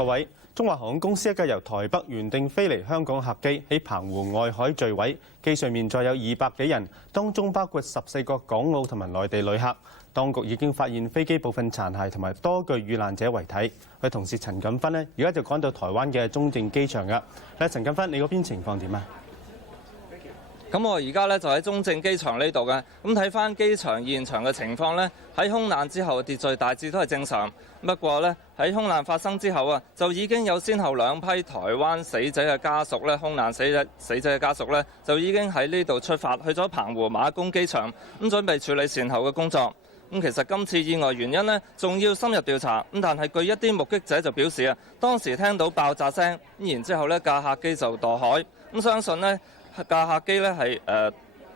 各位，中華航空公司一架由台北原定飛嚟香港客機喺澎湖外海墜毀，機上面載有200幾人，當中包括14個港澳同埋內地旅客。當局已經發現飛機部分殘骸同埋多具遇難者遺體。我同事陳錦芬呢，而家就趕到台灣嘅中正機場㗎。陳錦芬，你嗰邊情況點啊？咁我而家咧就喺中正機場呢度嘅，咁睇翻機場現場嘅情況呢，喺空難之後秩序大致都係正常。不過呢，喺空難發生之後啊，就已經有先後2批台灣死者嘅家屬咧，空難死者嘅家屬呢，就已經喺呢度出發去咗澎湖馬公機場，咁準備處理善後嘅工作。咁其實今次意外原因呢，仲要深入調查。咁但係據一啲目擊者就表示啊，當時聽到爆炸聲，咁然之後呢架客機就墮海。咁相信呢架客機呢係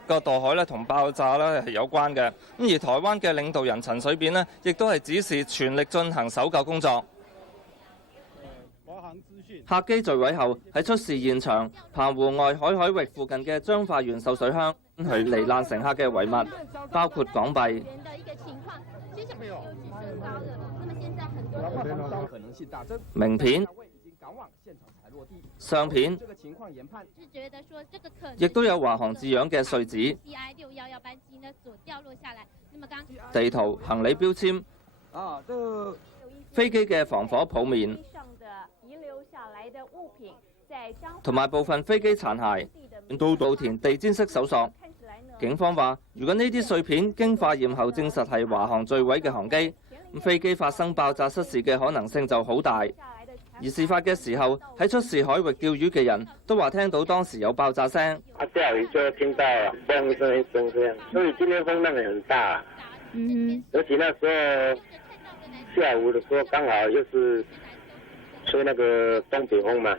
個墮海呢同爆炸呢係有關嘅。咁而台灣嘅領導人陳水扁呢，亦都係指示全力進行搜救工作。客機墜毀後喺出事現場澎湖外海海域附近嘅彰化縣秀水鄉，係罹難乘客嘅遺物，包括港幣、名片、相片，亦都有華航字樣嘅碎紙、地圖、行李標籤、飛機嘅防火泡面，同埋部分飛機殘骸，到稻田地氈式搜索。警方話，如果呢啲碎片經化驗後證實係華航墜毀嘅航機，咁飛機發生爆炸失事嘅可能性就好大。而事發嘅時候，喺出事海域釣魚嘅人都話聽到當時有爆炸聲。釣魚就聽到嘣一聲一聲這樣，所以今天風浪很大。尤其那時候下午的時候，剛好又是吹那個東北風嘛，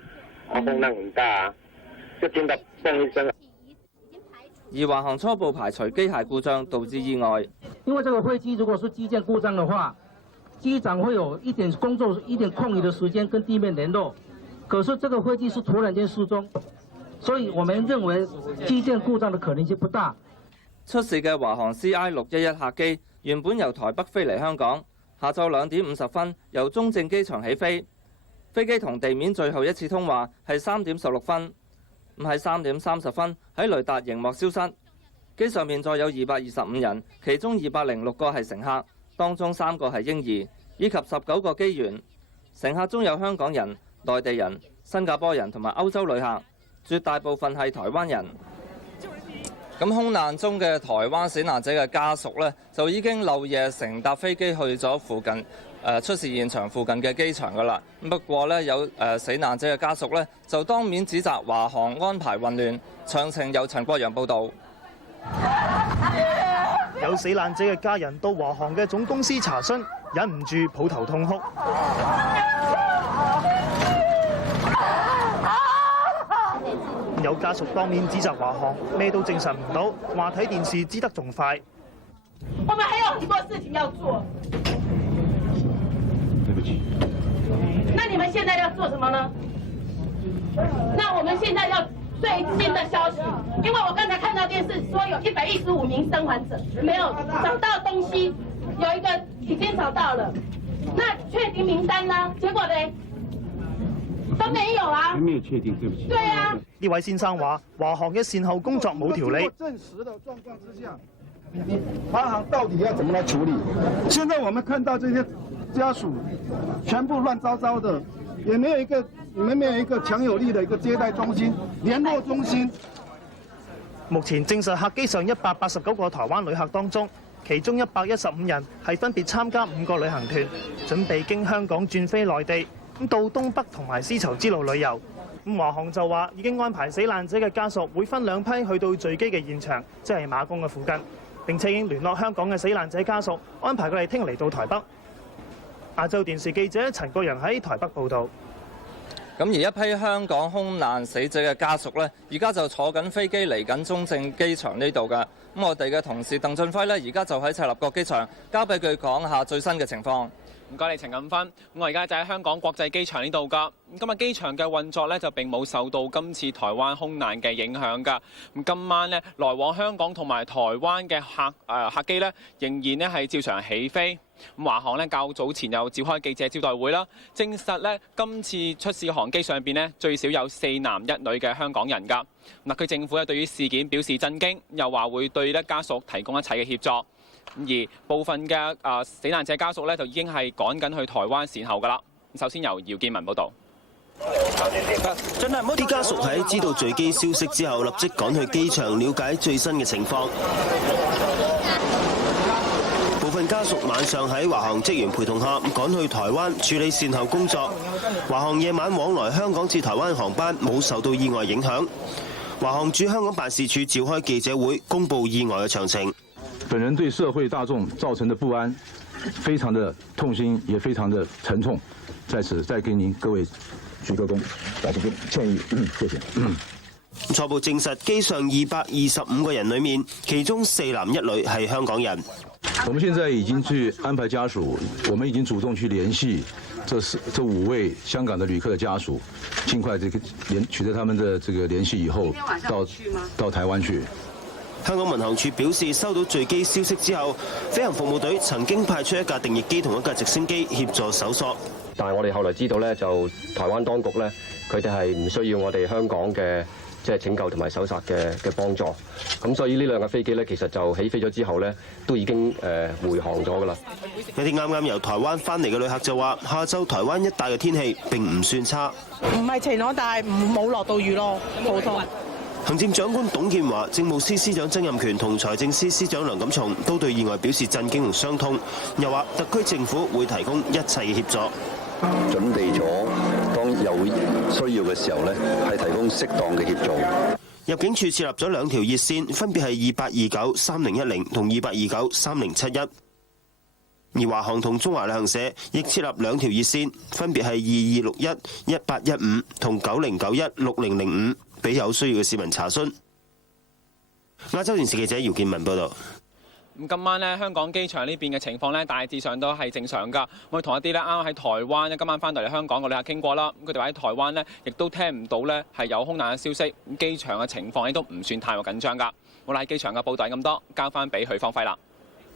風浪很大，就聽到嘣一聲。而華航初步排除機械故障導致意外。因為這個飛機如果是機件故障的話，機長會有一點工作、一點空餘的時間跟地面聯絡。可是這個飛機是突然間失蹤，所以我們認為機件故障的可能性不大。出事嘅華航 CI611 客機原本由台北飛嚟香港，下晝2點50分由中正機場起飛。飛機同地面最後一次通話係3點16分。咁喺3點30分喺雷達熒幕消失。機上面載有225人，其中206個係乘客，當中3個係嬰兒，以及19個機員。乘客中有香港人、內地人、新加坡人同埋歐洲旅客，絕大部分係台灣人。咁空難中嘅台灣死難者嘅家屬呢，就已經漏夜乘搭飛機去咗附近出事現場附近嘅機場㗎啦。不過呢，有死難者嘅家屬呢，就當面指責華航安排混亂。詳情由陳國陽報導。有死難者嘅家人到華航嘅總公司查詢，忍唔住抱頭痛哭。有家屬當面指責華航，咩都證實唔到，話睇電視知得仲快。我們還有很多事情要做。對不起。那你們現在要做什麼呢？那我們現在要最新的消息，因為我剛才看到電視說有115名生還者沒有找到東西，有一個已經找到了，那確定名單呢？結果呢？都沒有啊！沒有確定，對不起。對啊。呢位先生話：華航嘅善後工作冇條理。證實的狀況之下，你華航到底要怎麼來處理？現在我們看到這些家屬全部亂糟糟的，也沒有一個，你們沒有一個強有力的一個接待中心、聯絡中心。目前證實客機上189個台灣旅客當中，其中115人係分別參加5個旅行團，準備經香港轉飛內地。到東北同埋絲綢之路旅遊。華航就話已經安排死難者嘅家屬會分2批去到墜機嘅現場，即係馬公嘅附近。並且已經聯絡香港嘅死難者家屬，安排佢哋聽日嚟到台北。亞洲電視記者陳國陽喺台北報導。咁而一批香港空難死者嘅家屬呢，而家就坐緊飛機嚟緊中正機場呢度㗎。咁我哋嘅同事鄧俊輝呢，而家就喺赤鱲角機場，交俾佢講下最新嘅情況。唔該你陳錦芬。我而家就喺香港國際機場呢度㗎。今日機場嘅運作咧就並冇受到今次台灣空難嘅影響㗎。咁今晚咧來往香港同埋台灣嘅客機咧仍然咧係照常起飛。咁華航咧較早前又召開記者招待會啦，證實咧今次出事航機上邊咧最少有4男1女嘅香港人㗎。特區政府咧對於事件表示震驚，又話會對咧家屬提供一切嘅協助。而部分嘅死難者家屬咧就已經係趕緊去台灣善後㗎啦。首先由姚建文報導。啲家屬喺知道墜機消息之後，立即趕去機場了解最新嘅情況。部分家屬晚上喺華航職員陪同下趕去台灣處理善後工作。華航夜晚往來香港至台灣航班冇受到意外影響。華航駐香港辦事處召開記者會，公布意外嘅詳情。本人對社會大眾造成的不安，非常的痛心，也非常的沉重，在此再跟您各位鞠個躬，表示歉意，謝謝。初步證實，機上225個人裡面，其中4男1女係香港人。我們現在已經去安排家屬，我們已經主動去聯繫這5位香港的旅客的家屬，盡快取得他們的聯繫以後，到台灣去。香港民航處表示，收到墜機消息之後，飛行服務隊曾經派出一架定翼機同一架直升機協助搜索。但係我哋後來知道咧，就台灣當局咧，佢哋係唔需要我哋香港嘅拯救同埋搜索嘅幫助。咁所以呢兩架飛機咧，其實就起飛咗之後咧，都已經回航咗㗎啦。有啲啱啱由台灣翻嚟嘅旅客就話，下晝台灣一帶嘅天氣並唔算差。唔係晴朗，但係冇落到雨咯，普通。行政長官董建華、政務司司長曾蔭權同財政司司長梁錦松都對意外表示震驚同傷痛，又話特區政府會提供一切嘅協助。準備咗當有需要嘅時候咧，係提供適當嘅協助。入境處設立咗2條熱線，分別係2829-3010同2829-3071。而華航同中華旅行社亦設立2條熱線，分別係2261-1815同9091-6005，俾有需要嘅市民查詢。亞洲電視記者姚建文報導。咁今晚咧，香港機場呢邊嘅情況咧，大致上都係正常㗎。我哋同一啲咧啱啱喺台灣咧，今晚翻到嚟香港嘅旅客傾過啦。咁佢哋話喺台灣咧，亦都聽唔到咧係有空難嘅消息。咁機場嘅情況咧都唔算太過緊張㗎。好啦，喺機場嘅報道咁多，交翻俾許方輝啦。